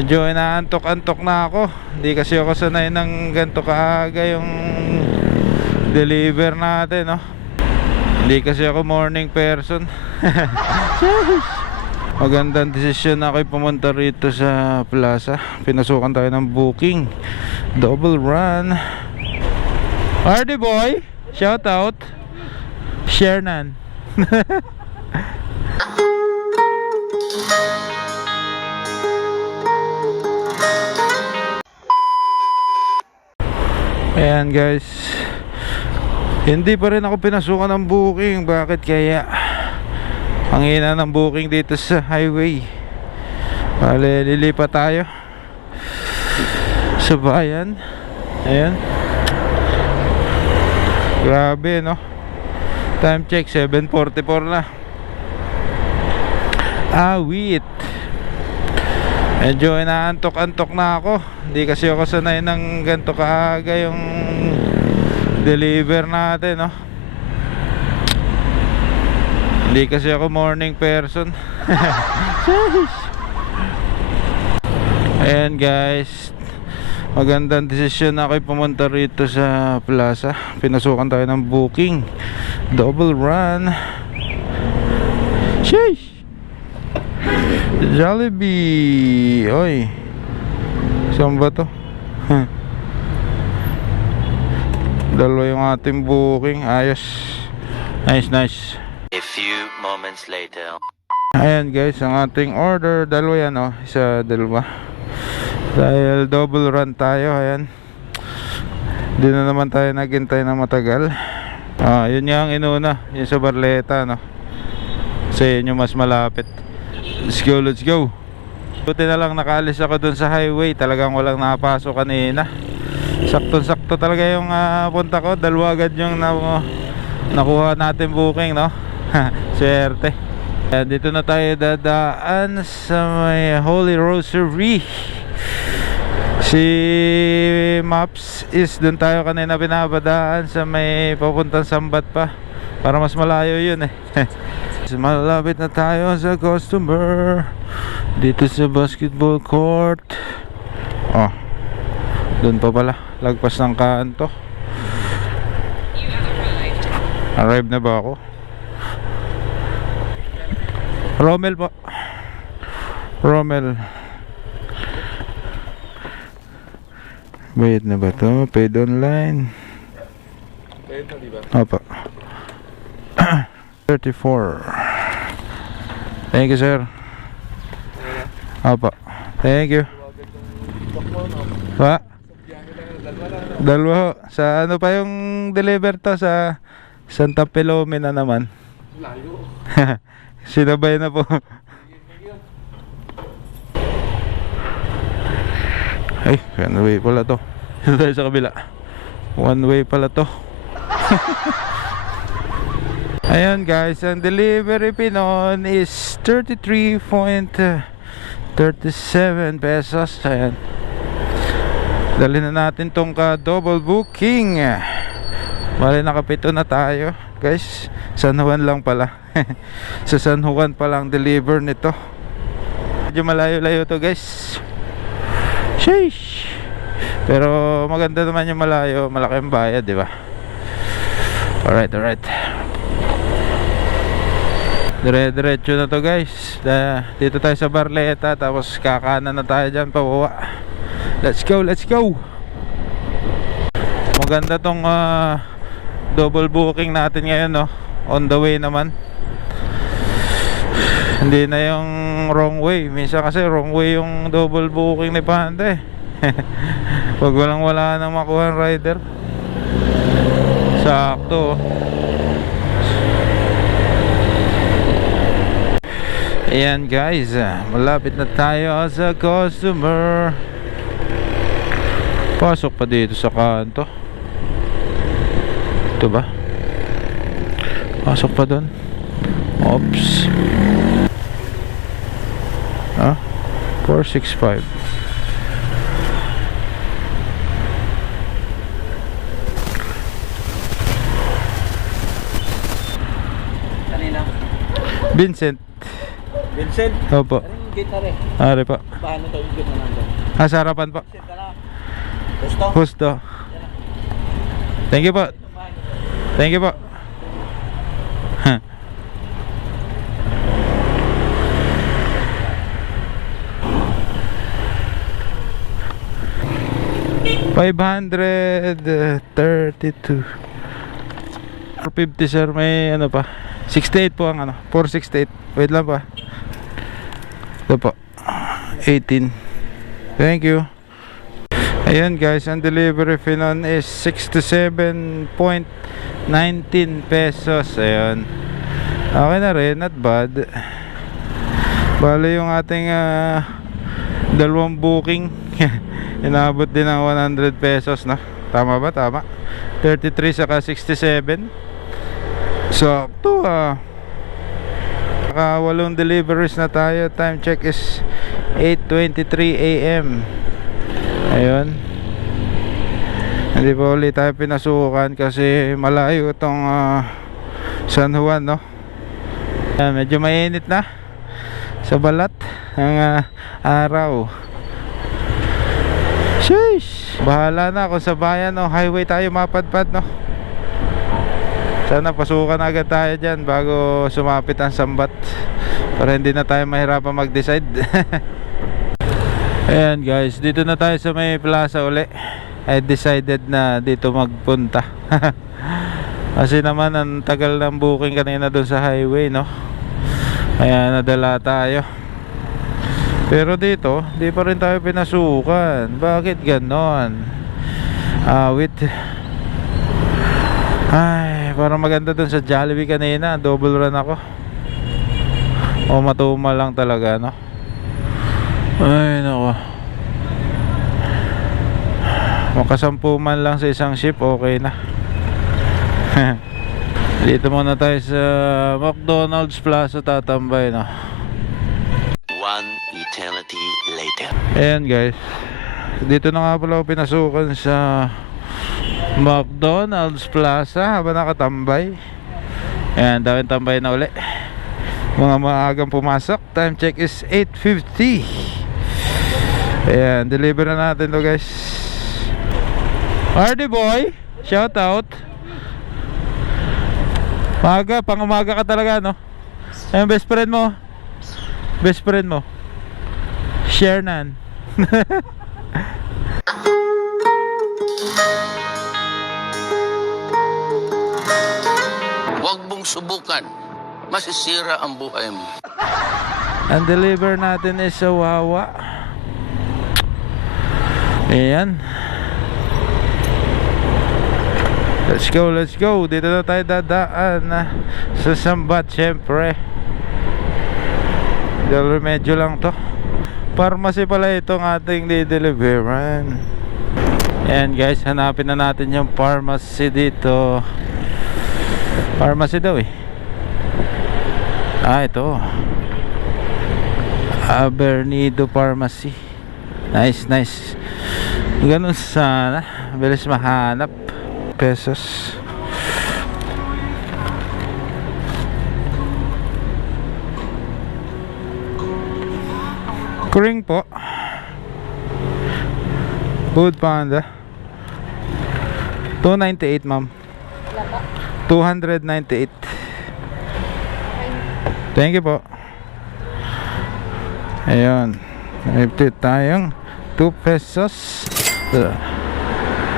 Medyo inaantok-antok na ako. Hindi kasi ako sanay ng ganito kaaga yung deliver natin, no? Hindi kasi ako morning person. Magandang desisyon na ako'y pumunta rito sa plaza. Pinasukan tayo ng booking. Double run. Hardy boy, shout out. Shernan. Ayan guys, hindi pa rin ako pinasukan ng booking. Bakit kaya? Ang hina ng booking dito sa highway. Bale, lilipat tayo sa bayan. Ayan. Grabe, no? Time check, 7:44 na. Awit. Medyo inaantok-antok na ako. Hindi kasi ako sanay ng ganito kaaga yung deliver natin, no? Hindi kasi ako morning person. Ayan guys, magandang desisyon na ako'y pumunta rito sa plaza. Pinasukan tayo ng booking. Double run. Sheesh. Jollibee. Oy, saan ba to? Dalawa yung ating booking. Ayos. Nice. A few moments later. Ayan guys, ang ating order. Dalawa yan, oh. Isa, dalawa. Dahil double run tayo. Ayan. Hindi na naman tayo naghintay na matagal. Yun nga ang inuna. Yung sa Barleta, no? Kasi yun yung mas malapit. Let's go. Buti na lang nakaalis ako dun sa highway. Talagang walang napasok kanina. Sakto-sakto talaga yung punta ko. Dalawa agad yung nakuha natin booking, no? Swerte. Dito na tayo dadaan sa may Holy Rosary. Si Maps is dun tayo kanina pinabadaan sa may papuntang Sambat pa. Para mas malayo yun eh. Malapit na tayo sa customer. Dito sa basketball court. Doon pa pala. Lagpas ng kanto. Arrive na ba ako? Rommel po. Rommel. Bayad na ba to? Paid online. Paid na, diba? Opo. 34. Thank you, sir. Opo. Thank you. Wa? Dalawa ho. Sa ano pa yung deliver to? Sa Santa Filomena naman. Layo. Sinabay na po. Ay, one way pala to. Dito tayo sa kabila. One way pala to. Ayan guys, ang delivery fee noon is 33.37 pesos. Ayan. Dalhin na natin tong double booking. Bale, nakapito na tayo guys. San Juan lang pala. Sa San Juan pa lang deliver nito. Medyo malayo-layo to guys. Sheesh. Pero maganda naman yung malayo. Malaki ang bayad, di ba? Alright. Dire-diretso na to guys. Dito tayo sa Barleta. Tapos kakanan na tayo dyan pawawa. Let's go. Maganda tong double booking natin ngayon, no? On the way naman. Hindi na yung wrong way. Minsan kasi wrong way yung double booking ni Panda eh. Pag wala nang makuha ng rider. Sakto. Ayan guys, malapit na tayo sa customer. Pasok pa dito sa kanto. Ito ba? Pasok pa doon. Oops. 465. Kanina. Vincent. Vincent? Opo. gate na rin. Ari po. Bahay na tayo yung gate na nandun. Sa harapan po. Sit ka na. Gusto? Gusto. Thank you po. Thank you po. $532. 450 sir, may ano pa. 68 po ang ano, 468. Wait lang pa. Ito po. 18. Thank you. Ayan guys, ang delivery fee nun is 67.19 pesos. Ayan. Okay na rin, not bad. Bale yung ating dalawang booking inabot din ng 100 pesos na. Tama ba? Tama. 33 saka 67. Sakto Naka 8 deliveries na tayo. Time check is 8:23 AM. Ayun. Hindi pa ulit tayo pinasukan kasi malayo itong San Juan, no? Medyo mainit na sa balat ng araw. Sheesh! Bahala na kung sa bayan o highway tayo mapadpad, no? Sana pasukan agad tayo dyan bago sumapit ang sambat para hindi na tayo mahirapan mag-decide. Ayan guys, dito na tayo sa may plaza uli. I decided na dito magpunta. Kasi naman ang tagal ng booking kanina dun sa highway, no? Kaya nadala tayo. Pero dito, di pa rin tayo pinasukan. Bakit ganon? Ay, parang maganda dun sa Jollibee kanina. Double run ako. O matuma lang talaga, no? Ay, nako. Makasampu man lang sa isang ship, okay na. Dito muna tayo sa McDonald's Plaza tatambay, no? One eternity later. Ayan guys, dito na nga pala ako pinasukan sa McDonald's Plaza habang nakatambay. Ayan, dawin tambay na uli. Mga maagang pumasok. Time check is 8:50. Ayan, deliver na natin to guys. Hardy boy, shout out. Maga, pang umaga ka talaga, no? Ayan, best friend mo. Best friend mo Shernan. Huwag mong subukan. Masisira ang buhay mo. Ang deliver natin is sa Wawa. Ayan. Let's go, let's go. Dito na tayo dadaan sa Sambat, syempre. Dahil medyo lang to. Pharmacy pala itong ating di-deliveran. Ayan guys, hanapin na natin yung pharmacy dito. Pharmacy daw eh. Ito Abernido Pharmacy. Nice, nice. Ganun sana. Bilis mahanap. Pesos. Kring po. Food Panda. 298 ma'am. 298. Thank you po. Ayun. Ito tayong 2 pesos.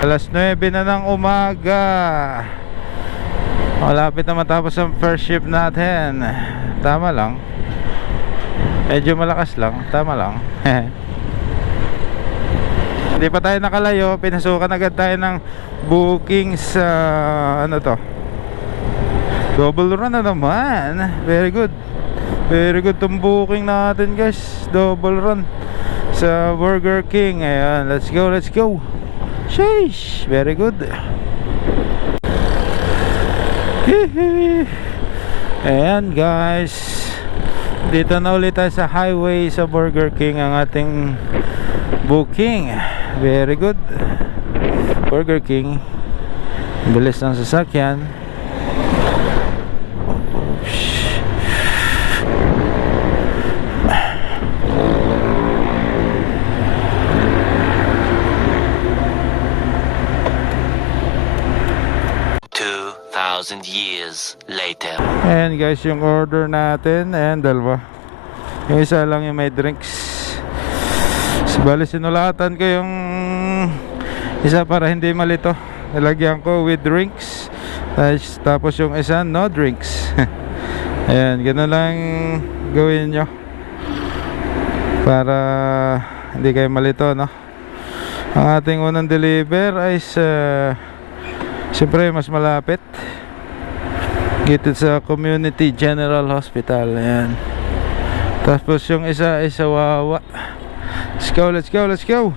Alas 9 na ng umaga. Malapit na matapos ang first shift natin. Tama lang. Medyo malakas lang. Tama lang. Hindi pa tayo nakalayo. Pinasukan agad tayo ng booking sa ano to, double run na naman. Very good. Very good tong booking natin guys. Double run sa Burger King. Ayan, let's go, let's go. Sheesh, very good. Ayan guys, dito na ulit tayo sa highway sa Burger King ang ating booking. Very good. Burger King. Bilis ng sasakyan. 2,000 years later. Ayan guys, yung order natin. Ayan, dalawa. Yung isa lang yung may drinks. Bali, sinulatan ko yung isa para hindi malito. Nilagyan ko with drinks. Tapos yung isa, no drinks. Ayan, gano'n lang gawin nyo para hindi kayo malito, no? Ang ating unang deliver ay siyempre mas malapit, dito sa Community General Hospital. Ayan. Tapos yung isa ay sa Wawa. Let's go, let's go, let's go.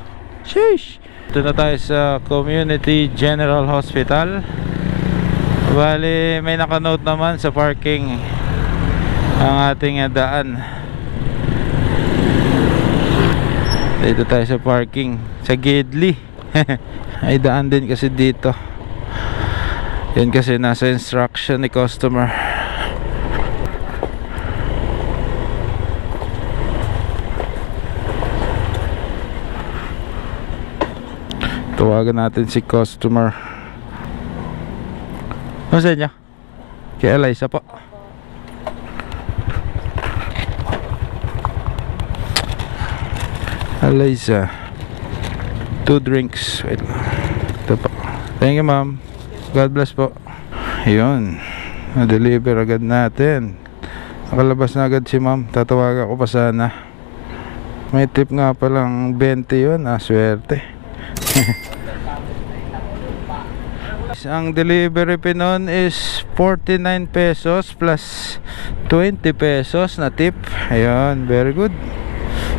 Sheesh. Ito na tayo sa Community General Hospital. Bali, may nakanote naman sa parking ang ating daan. Dito tayo sa parking sa Gidley. Ay daan din kasi dito. Yan kasi nasa instruction ni customer. Tawagan natin si customer. Ano sa inyo? Kay Eliza po. Eliza, 2 drinks. Wait lang. Ito po. Thank you ma'am. God bless po. Ayun, na-deliver agad natin. Nakalabas na agad si ma'am. Tatawagan ko pa sana. May tip nga palang 20 yun. Swerte. Ang delivery fee nun is 49 pesos plus 20 pesos na tip. Ayun, very good.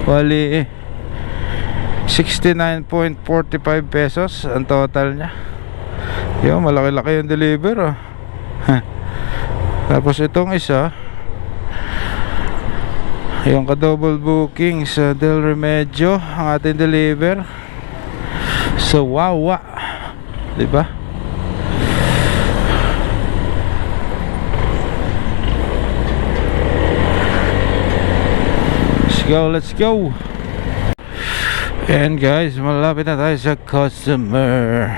Wali 69.45 pesos ang total nya. Yo, malaki-laki yung deliver, oh. Tapos itong isa, yung ka-double booking sa Del Remedyo, ang ating deliver sa Wawa, diba? Let's go, let's go. And guys, malapit na tayo sa customer.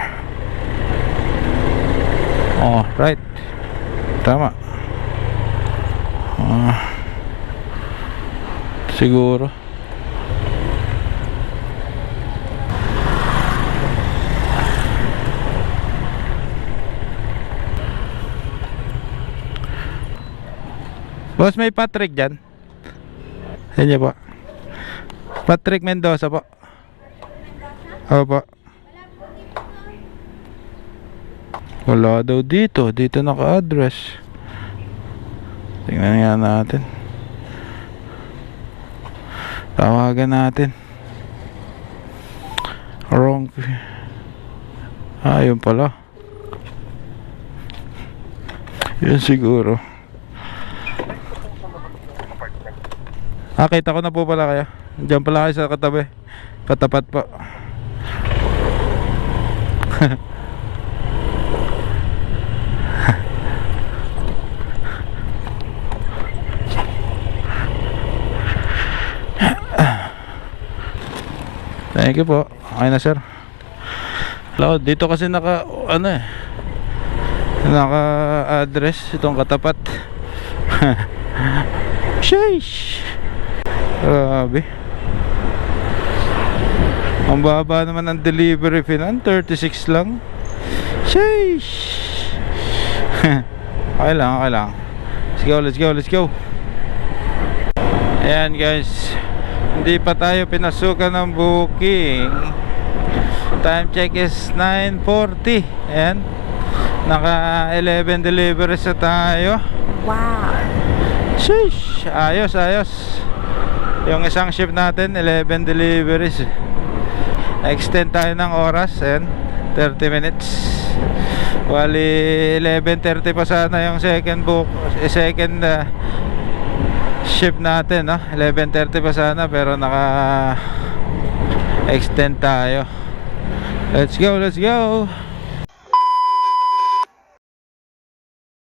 Oh, right. Tama. Siguro. Boss, may Patrick dyan. Yan niya po. Patrick Mendoza po. Opo. Wala daw dito. Dito naka-address. Tingnan nga natin. Tawagan natin. Wrong. Yun pala. Yun siguro. Kita ko na po pala kayo. Diyan pala kayo sa katabi. Katapat po. Thank you po. Okay na sir. Dito kasi naka address itong katapat. Sheesh. Grabe. Ang baba naman ang delivery fee nun, 36 lang. Sheesh. Okay lang, okay lang. Let's go, let's go, let's go. Ayan guys, hindi pa tayo pinasukan ng booking. Time check is 9:40. Ayan, naka 11 deliveries na tayo. Wow. Sheesh. Ayos, ayos. Yung isang shift natin 11 deliveries. Extend tayo ng oras. Ayan, 30 minutes. Wali 11:30 pa sana yung second shift natin, no? 11:30 pa sana, pero naka extend tayo. Let's go, let's go.